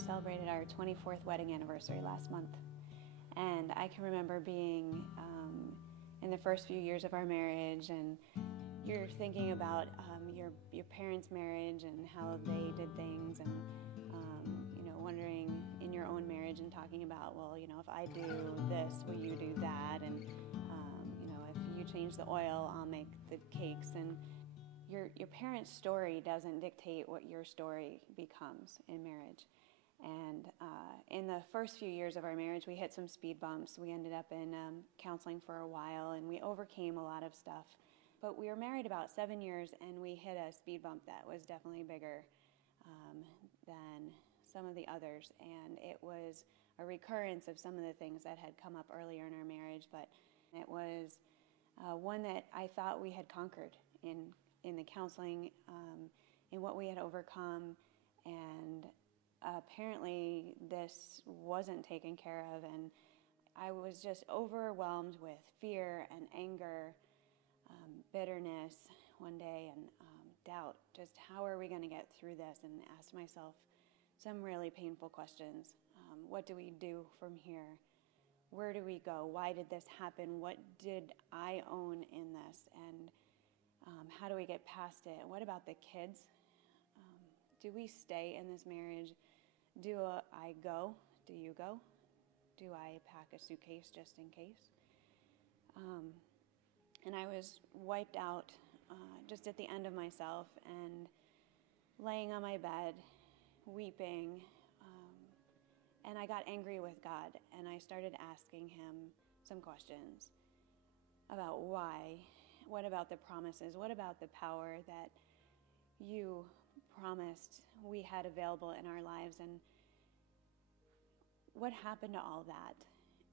celebrated our 24th wedding anniversary last month. And I can remember being in the first few years of our marriage, and you're thinking about your parents' marriage and how they did things, and wondering in your own marriage and talking about, well, if I do this, will you do that? And if you change the oil, I'll make the cakes. And your parents' story doesn't dictate what your story becomes in marriage. And in the first few years of our marriage, we hit some speed bumps. We ended up in counseling for a while, and we overcame a lot of stuff. But we were married about 7 years, and we hit a speed bump that was definitely bigger than some of the others. And it was a recurrence of some of the things that had come up earlier in our marriage, but it was one that I thought we had conquered in the counseling, in what we had overcome. And apparently this wasn't taken care of, and I was just overwhelmed with fear and anger, bitterness one day, and doubt. Just how are we going to get through this? And asked myself some really painful questions. What do we do from here? Where do we go? Why did this happen? What did I own in this? And how do we get past it? What about the kids? Do we stay in this marriage? Do I go? Do you go? Do I pack a suitcase just in case? And I was wiped out, just at the end of myself, and laying on my bed, weeping. And I got angry with God, and I started asking him some questions about why. What about the promises? What about the power that you promised we had available in our lives? And what happened to all that?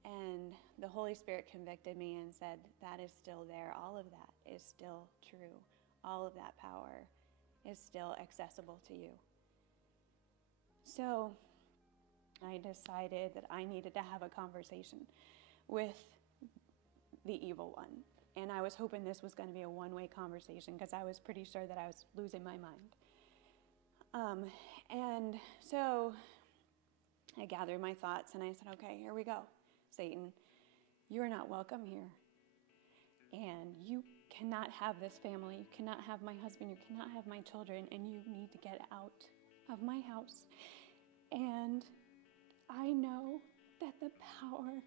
And the Holy Spirit convicted me and said, that is still there. All of that is still true. All of that power is still accessible to you. So I decided that I needed to have a conversation with the evil one. And I was hoping this was going to be a one-way conversation, because I was pretty sure that I was losing my mind. And so I gathered my thoughts and I said, okay, here we go. Satan, you're not welcome here. And you cannot have this family. You cannot have my husband. You cannot have my children. And you need to get out of my house. And I know that the power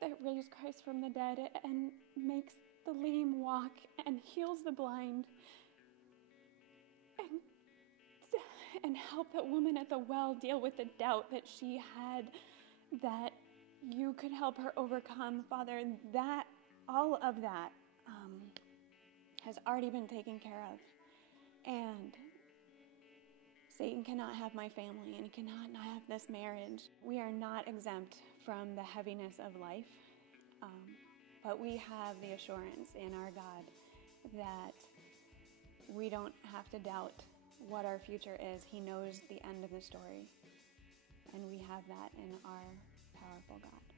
that raised Christ from the dead and makes the lame walk and heals the blind and help that woman at the well deal with the doubt that she had, that you could help her overcome, Father. That all of that has already been taken care of. And Satan cannot have my family, and he cannot not have this marriage. We are not exempt from the heaviness of life, but we have the assurance in our God that we don't have to doubt what our future is. He knows the end of the story, and we have that in our powerful God.